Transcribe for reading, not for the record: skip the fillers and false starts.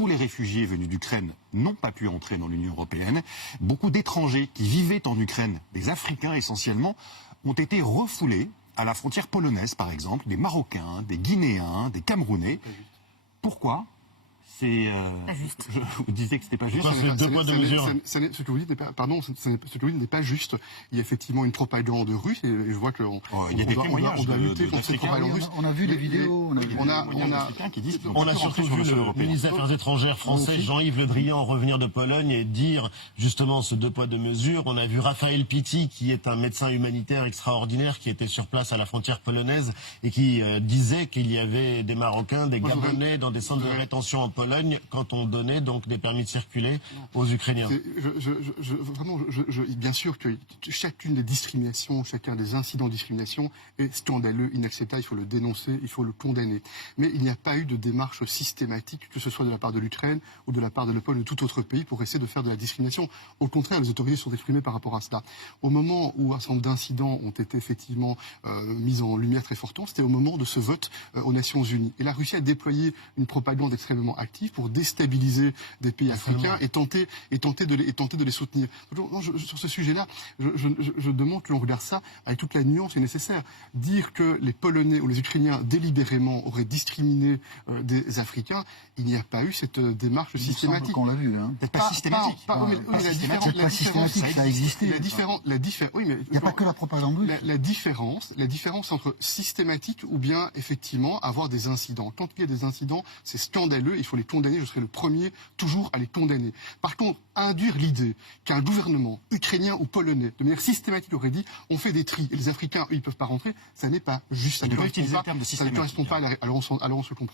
Tous les réfugiés venus d'Ukraine n'ont pas pu entrer dans l'Union européenne. Beaucoup d'étrangers qui vivaient en Ukraine, des Africains essentiellement, ont été refoulés à la frontière polonaise, par exemple, des Marocains, des Guinéens, des Camerounais. Pourquoi ? Pas juste. Vous disiez que c'était pas juste. Ce que vous dites n'est pas juste. Il y a effectivement une propagande russe et je vois que on doit lutter contre cette propagande russe. On a vu les vidéos. On a surtout vu le ministre des Affaires étrangères français Jean-Yves Le Drian revenir de Pologne et dire justement ce 2 poids 2 mesures. On a vu Raphaël Pitti, qui est un médecin humanitaire extraordinaire, qui était sur place à la frontière polonaise et qui disait qu'il y avait des Marocains, des Gabonais dans des centres de rétention en Pologne quand on donnait donc des permis de circuler aux Ukrainiens. Bien sûr que chacune des discriminations, chacun des incidents de discrimination est scandaleux, inacceptable, il faut le dénoncer, il faut le condamner. Mais il n'y a pas eu de démarche systématique, que ce soit de la part de l'Ukraine ou de la part de la Pologne ou de tout autre pays, pour essayer de faire de la discrimination. Au contraire, les autorités sont exprimées par rapport à cela. Au moment où un certain nombre d'incidents ont été effectivement mis en lumière très fortement, c'était au moment de ce vote aux Nations Unies. Et la Russie a déployé une propagande extrêmement active pour déstabiliser des pays africains et tenter de les soutenir. Sur ce sujet-là, je demande que l'on regarde ça avec toute la nuance nécessaire. Dire que les Polonais ou les Ukrainiens délibérément auraient discriminé des Africains, il n'y a pas eu cette démarche systématique. On l'a vu, hein. Pas systématique. La différence, ça a existé. Il n'y a pas que la propagande russe. La différence entre systématique ou bien effectivement avoir des incidents. Quand il y a des incidents, c'est scandaleux, il faut les condamner, je serai le premier toujours à les condamner. Par contre, induire l'idée qu'un gouvernement ukrainien ou polonais, de manière systématique, aurait dit on fait des tris et les Africains, eux, ils ne peuvent pas rentrer, ça n'est pas juste. Ça ne correspond pas à l'allonce se comprend.